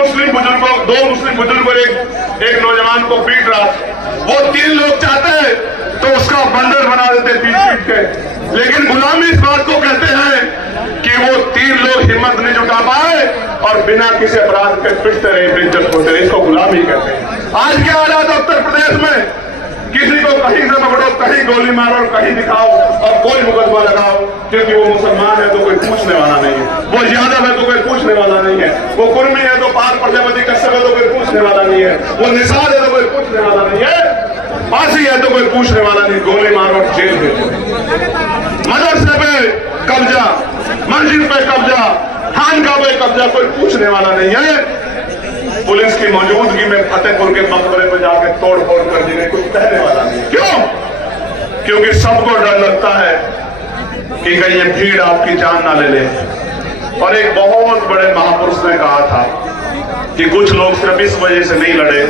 दो मुस्लिम बुजुर्गों एक नौजवान को पीट रहा था। वो 3 लोग चाहते हैं तो उसका बंदर बना देते पीट पीट के, लेकिन गुलामी इस बात को कहते हैं कि वो 3 लोग हिम्मत नहीं जुटा पाए और बिना किसी अपराध के पिटते रहे, बेइज्जत होते रहे। इसको गुलामी कहते हैं। आज क्या हालात उत्तर प्रदेश में, किसी को कहीं से पकड़ो, कहीं गोली मारो और कहीं दिखाओ और कोई मुकदमा लगाओ, क्योंकि वो मुसलमान है तो कोई पूछने वाला नहीं है, वो यादव है तो कोई पूछने वाला नहीं है, वो कुर्मी है तो पाक प्रजापति कश्यप है तो कोई पूछने वाला नहीं है, वो निषाद है तो कोई पूछने वाला नहीं है, फांसी है तो कोई पूछने वाला नहीं, गोली मारो और जेल भेजो। मदरसे पे कब्जा, मस्जिद पे कब्जा, खानका पे कब्जा, कोई पूछने वाला नहीं है। पुलिस की मौजूदगी में फतेहपुर के मकबरे में जाके तोड़ फोड़ कर देने कुछ कहने वाला नहीं। क्यों? क्योंकि सबको डर लगता है कि कहीं ये भीड़ आपकी जान ना ले ले। और एक बहुत बड़े महापुरुष ने कहा था कि कुछ लोग सिर्फ इस वजह से नहीं लड़े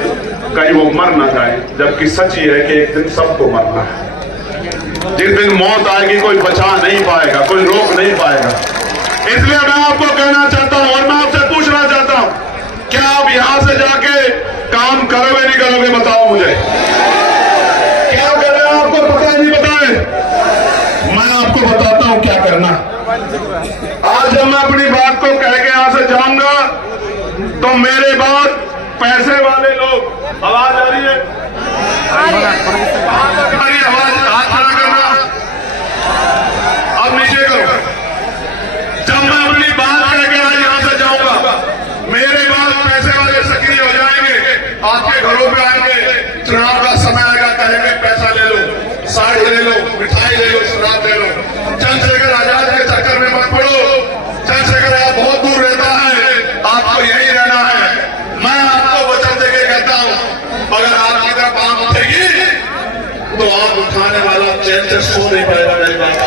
कहीं वो मर ना जाए, जबकि सच ये है कि एक दिन सबको मरना है। जिस दिन मौत आएगी कोई बचा नहीं पाएगा, कोई रोक नहीं पाएगा। इसलिए मैं आपको कहना चाहता हूं और मैं आपसे पूछना चाहता हूं, क्या आप यहां से जाके काम करोगे नहीं करोगे? बताओ मुझे, क्या कर रहे हैं आपको पता नहीं पता है? मैं आपको बताता हूं क्या करना। आज जब मैं अपनी बात को कह के यहां से जाऊंगा तो मेरे बाद पैसे वाले लोग, आवाज आ रही है? आवाज हाथ खड़ा करना, अब नीचे करो। जब मैं अपनी बात कह के आज यहां से जाऊंगा, मेरे बाद पैसे वाले सक्रिय हो जाएंगे, आपके घरों पे आएंगे, चुनाव का समय आएगा, कहेंगे पैसा ले लो, साड़ी ले लो, मिठाई ले लो, शराब ले लो। चंद्रशेखर आजाद के चक्कर में मत पड़ो। चंद्रशेखर आजाद बहुत दूर रहता है, आपको यही रहना है। मैं आपको वचन देके कहता हूं, अगर आपकी तरफ आंख उठेगी तो आंख उठाने वाला चैन से सो नहीं पाएगा। मेरी बात को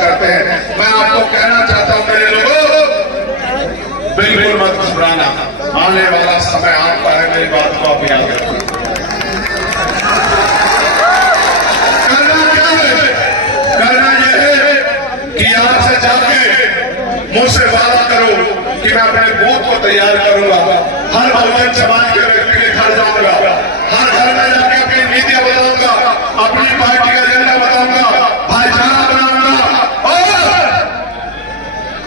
करते हैं। मैं आपको कहना चाहता हूं मेरे लोगों, बिल्कुल मत घबराना, आने वाला समय आपका है। मेरी बात को आप याद रखो। करना यह है कि यहां से जाके मुझसे वादा करो कि मैं अपने बूथ को तैयार करूंगा, हर बहुजन समाज के व्यक्ति के घर जाऊंगा, हर घर में जाके अपनी नीतियां बताऊंगा, अपनी पार्टी का एजेंडा बताऊंगा, भाईचारा बनाऊंगा।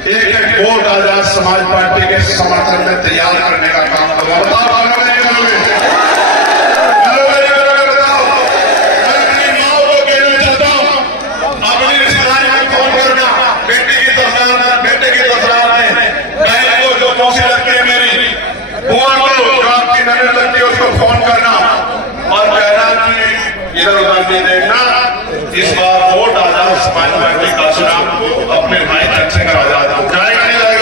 एक वोट आजाद समाज पार्टी के समर्थन में तैयार करने का काम करूंगा। बताओ करोगे नहीं करोगे? करोगे नहीं करोगे? बताओ। मैं अपनी माँ को कहना चाहता हूं, अपनी रिश्तेदारी में फोन करना, बेटी की तस्वीर, बेटे की तस्वीर में, बहन को जो मौसी लगती है मेरी, बुआ को जो आपकी नजर लगती है उसको फोन करना और कहना कि इधर उधर नहीं देखना, इस बार वोट आजाद समाज पार्टी का चुनाव अपने भाई चंद्रशेखर आजाद को जाएगा नहीं जाएगा?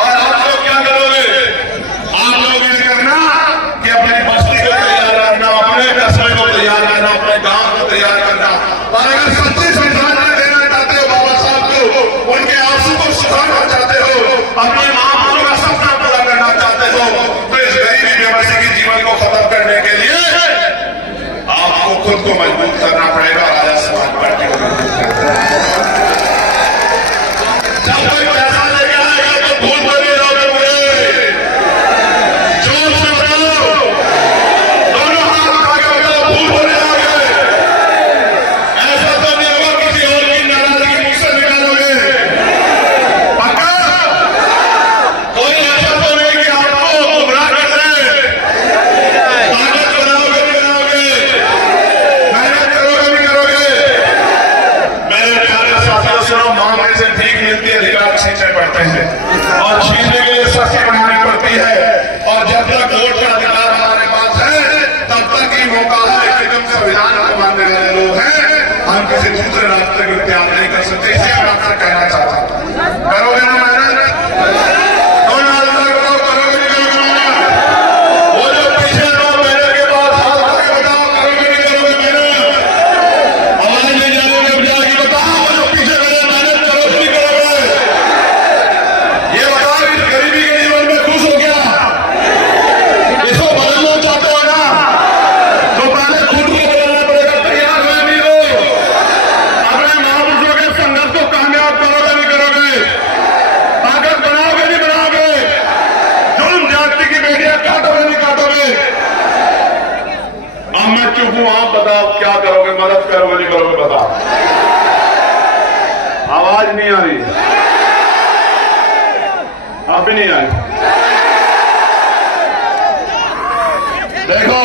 और आप लोग क्या करोगे? आप लोग ये करना कि अपनी बस्ती को तैयार करना, अपने कस्बे को तैयार करना, अपने गांव को तैयार करना। और अगर सच्ची श्रद्धांजलि देना चाहते हो बाबा साहब को, उनके आंसू को सुधारना चाहते हो, अपने महापुरुषों का सपना पूरा करना चाहते हो, तो इस गरीबी बेबसी के जीवन को खत्म करने के लिए आपको खुद को मजबूत करना पड़ेगा। आजाद समाज पार्टी को मजबूत करना। चुप हूं, आप बताओ क्या करोगे, मदद करोगे नहीं करोगे बताओ। आवाज नहीं आ रही, आप भी नहीं आए। देखो,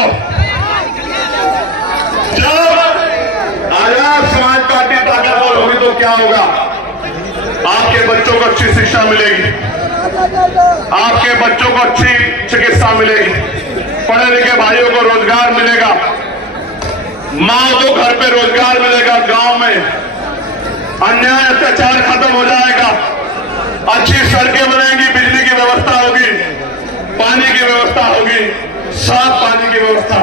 जब आजाद समाज पार्टी ताकतवर होगी तो क्या होगा, आपके बच्चों को अच्छी शिक्षा मिलेगी, आपके बच्चों को अच्छी चिकित्सा मिलेगी, पढ़े लिखे भाइयों को रोजगार मिलेगा, मां को घर पे रोजगार मिलेगा, गांव में अन्याय अत्याचार खत्म हो जाएगा, अच्छी सड़कें बनेंगी, बिजली की व्यवस्था होगी, पानी की व्यवस्था होगी, साफ पानी की व्यवस्था,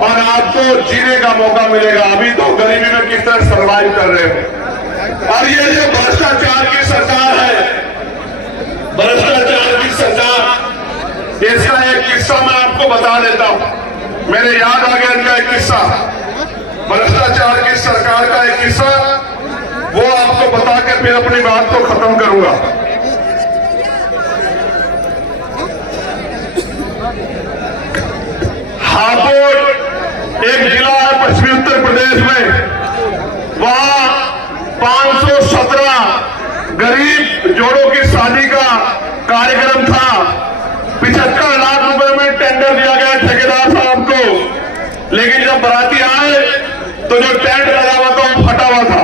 और आपको जीने का मौका मिलेगा। अभी तो गरीबी में किस तरह सर्वाइव कर रहे हो। और ये जो भ्रष्टाचार की सरकार है, भ्रष्टाचार की सरकार, इसका एक किस्सा मैं आपको बता देता हूं, मेरे याद आ गया इनका एक किस्सा, भ्रष्टाचार की सरकार का एक किस्सा, वो आपको बता के फिर अपनी बात को खत्म करूंगा। हापुड़ एक जिला है पश्चिमी उत्तर प्रदेश में, वहां 517 गरीब जोड़ों की शादी का कार्यक्रम था। 75 लाख रुपए में टेंडर दिया गया ठेकेदार साहब को, लेकिन जब बाराती आए तो जो टेंट लगा हुआ था वो फटा हुआ था,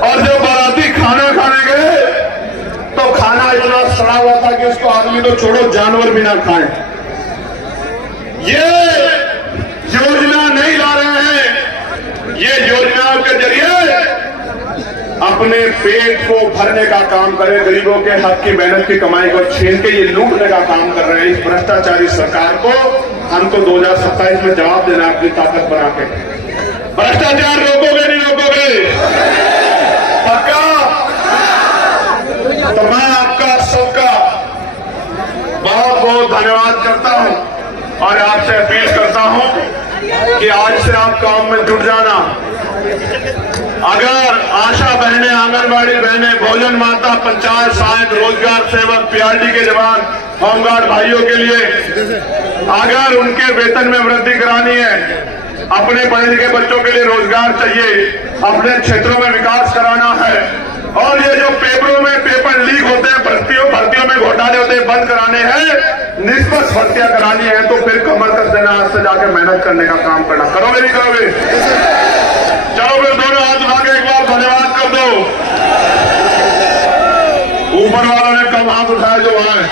और जब बाराती खाना खाने गए तो खाना इतना सड़ा हुआ था कि उसको आदमी तो छोड़ो जानवर भी ना खाएं। ये योजना नहीं ला रहे हैं, ये योजनाओं के जरिए अपने पेट को भरने का काम करे, गरीबों के हक की मेहनत की कमाई को छीन के ये लूटने का काम कर रहे हैं। इस भ्रष्टाचारी सरकार को हमको 2027 में जवाब देना है अपनी ताकत बना के। भ्रष्टाचार रोकोगे नहीं रोकोगे? पक्का? तो मैं आपका सबका बहुत बहुत धन्यवाद करता हूं और आपसे अपील करता हूं कि आज से आप काम में जुट जाना। अगर आशा बहनें, आंगनबाड़ी बहनें, भोजन माता, पंचायत सहायक, रोजगार सेवक, पीआरडी के जवान, होमगार्ड भाइयों के लिए अगर उनके वेतन में वृद्धि करानी है, अपने पढ़े लिखे बच्चों के लिए रोजगार चाहिए, अपने क्षेत्रों में विकास कराना है, और ये जो पेपरों में पेपर लीक होते हैं, भर्तियों में घोटाले होते हैं, बंद कराने हैं, निष्पक्ष भर्तियां करानी है, तो फिर कमर कस देना, आज से जाके मेहनत करने का काम करना। करोगे नहीं करोगे? चलो फिर दोनों हाथ उठा के एक बार धन्यवाद कर दो। ऊपर वालों ने कम हाथ उठाया जो वहां है।